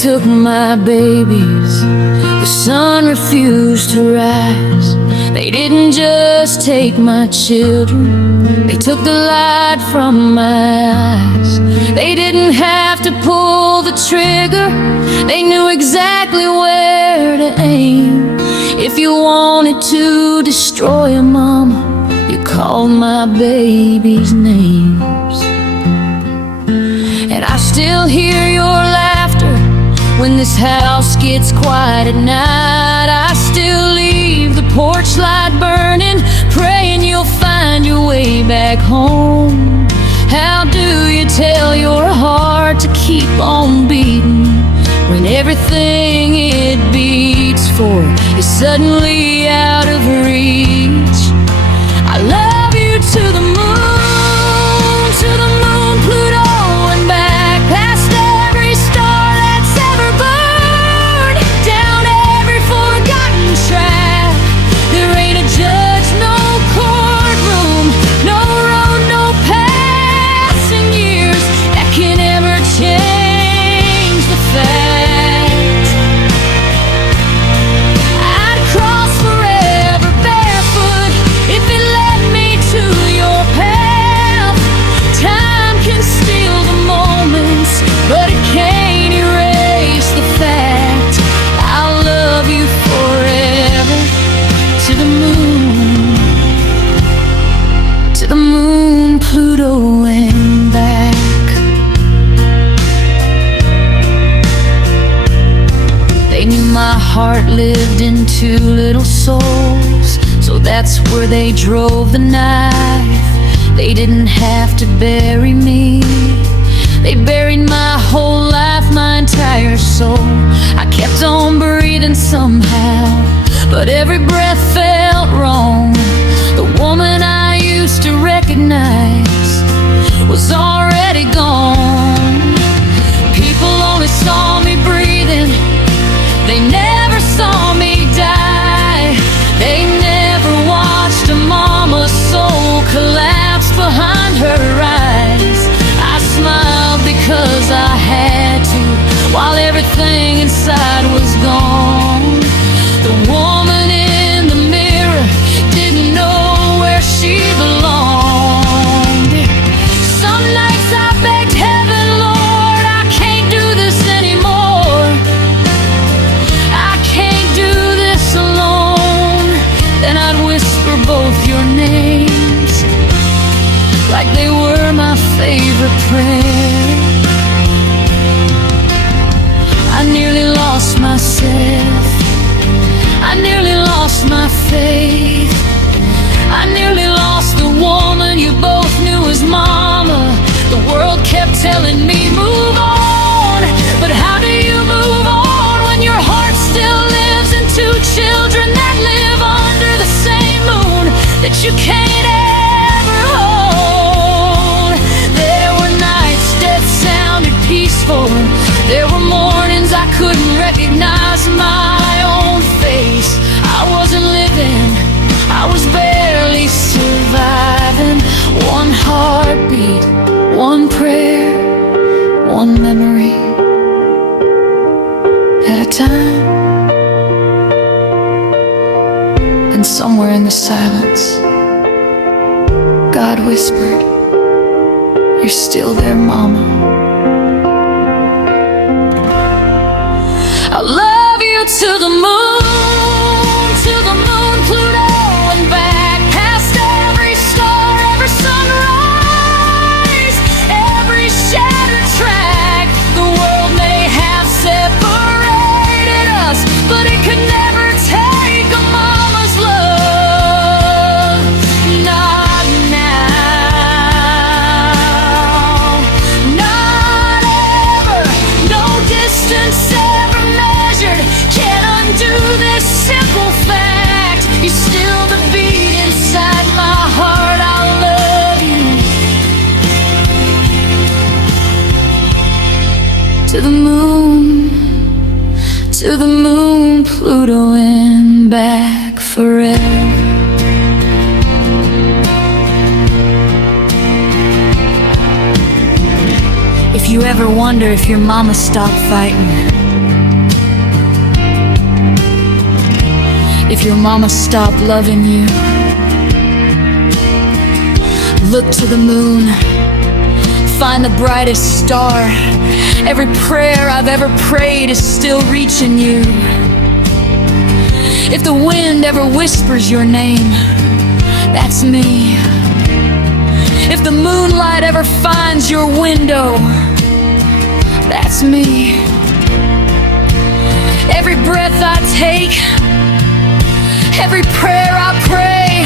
took my babies, the sun refused to rise. They didn't just take my children, they took the light from my eyes. They didn't have to pull the trigger, they knew exactly where to aim. If you wanted to destroy a mama, you called my babies names. And I still hear your laughter when this house gets quiet at night. I still leave the porch light burning, praying you'll find your way back home. How do you tell your heart to keep on beating when everything it beats for is suddenly out of reach? I love you to the moon, Pluto, and back past every star that's ever burned, down every forgotten track. There ain't a judge, no courtroom, no road, no passing years that can ever change the fact. I'd cross forever barefoot if it led me to your path. Time can steal the moments, but it can't erase the fact. I'll love you forever, to the moon, Pluto, and back. They knew my heart lived in two little souls, so that's where they drove the knife. They didn't have to bury me, they buried my whole life, my entire soul. I kept on breathing somehow, but every breath felt wrong. The woman I used to recognize was already gone. People only saw me breathing, they never saw me die. They never watched a mama's soul collapse behind her eyes. I smiled because I had to, while everything inside was gone. The woman in the mirror didn't know where she belonged. Some nights I begged heaven, Lord, I can't do this anymore. I can't do this alone. Then I'd whisper both your names like they were my favorite prayer. I nearly lost myself, I nearly lost my faith, I nearly lost the woman you both knew as mama. The world kept telling me move on, but how do you move on when your heart still lives in two children that live under the same moon that you can't ever hold? There were nights death sounded peaceful, there were mornings I couldn't recognize my own face. I wasn't living, I was barely surviving. One heartbeat, one prayer, one memory at a time. And somewhere in the silence, God whispered, "You're still there, Mama." I love you to the moon, Pluto, and back past every star, every sunrise, every shattered track. The world may have separated us, but it could never take a mama's love. Not now, not ever. No distance ever measured can't undo this simple fact. You're still the beat inside my heart. I love you. To the moon, Pluto, and back forever. If you ever wonder if your mama stopped fighting, if your mama stopped loving you. Look to the moon, find the brightest star. Every prayer I've ever prayed is still reaching you. If the wind ever whispers your name, that's me. If the moonlight ever finds your window, that's me. Every breath I take, every prayer I pray,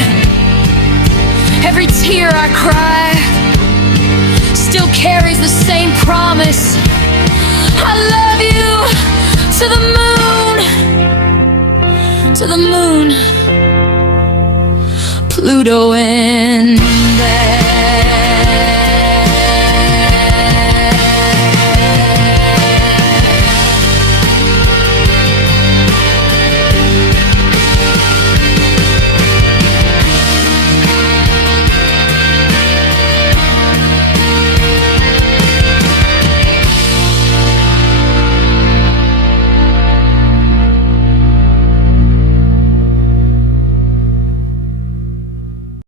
every tear I cry, still carries the same promise. I love you to the moon, to the moon, Pluto and back.